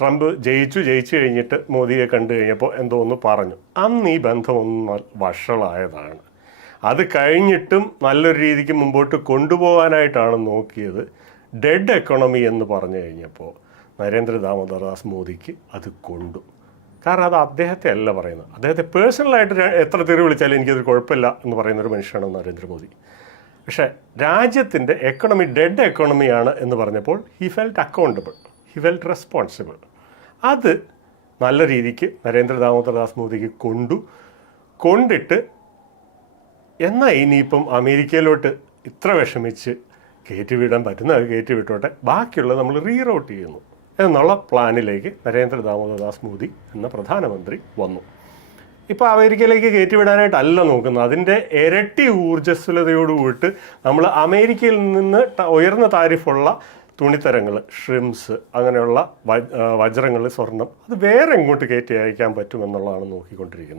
Trump ജയിച്ചു കഴിഞ്ഞിട്ട് മോദിയെ കണ്ടു കഴിഞ്ഞപ്പോൾ എന്തോ ഒന്ന് പറഞ്ഞു. അന്ന് ഈ ബന്ധമൊന്നും വഷളായതാണ്. അത് കഴിഞ്ഞിട്ടും നല്ലൊരു രീതിക്ക് മുമ്പോട്ട് കൊണ്ടുപോകാനായിട്ടാണ് നോക്കിയത്. ഡെഡ് എക്കോണമി എന്ന് പറഞ്ഞു കഴിഞ്ഞപ്പോൾ നരേന്ദ്ര ദാമോദർദാസ് മോദിക്ക് അത് കൊണ്ടു. കാരണം അത് അദ്ദേഹത്തെ അല്ല പറയുന്നത്, അദ്ദേഹത്തെ പേഴ്സണലായിട്ട് എത്ര തെറി വിളിച്ചാലും എനിക്കതൊരു കുഴപ്പമില്ല എന്ന് പറയുന്നൊരു മനുഷ്യനാണ് നരേന്ദ്രമോദി. പക്ഷേ രാജ്യത്തിൻ്റെ എക്കണോമി ഡെഡ് എക്കോണമിയാണ് എന്ന് പറഞ്ഞപ്പോൾ he felt accountable, he felt responsible. അത് നല്ല രീതിക്ക് നരേന്ദ്ര ദാമോദർദാസ് മോദിക്ക് കൊണ്ടിട്ട് എന്നാൽ ഇനിയിപ്പം അമേരിക്കയിലോട്ട് ഇത്ര വിഷമിച്ച് കയറ്റിവിടാൻ പറ്റുന്നത് കയറ്റിവിട്ടോട്ടെ, ബാക്കിയുള്ളത് നമ്മൾ റീറൗട്ട് ചെയ്യുന്നു എന്നുള്ള പ്ലാനിലേക്ക് നരേന്ദ്ര ദാമോദർദാസ് മോദി എന്ന പ്രധാനമന്ത്രി വന്നു. ഇപ്പോൾ അമേരിക്കയിലേക്ക് കയറ്റിവിടാനായിട്ടല്ല നോക്കുന്നത്, അതിൻ്റെ ഇരട്ടി ഊർജ്ജസ്വലതയോടുകൂടിയിട്ട് നമ്മൾ അമേരിക്കയിൽ നിന്ന് ഉയർന്ന താരിഫുള്ള തുണിത്തരങ്ങൾ, ഷ്രിംസ്, അങ്ങനെയുള്ള വജ്രങ്ങൾ, സ്വർണം, അത് വേറെ എങ്ങോട്ട് കയറ്റി അയക്കാൻ പറ്റുമെന്നുള്ളതാണ് നോക്കിക്കൊണ്ടിരിക്കുന്നത്.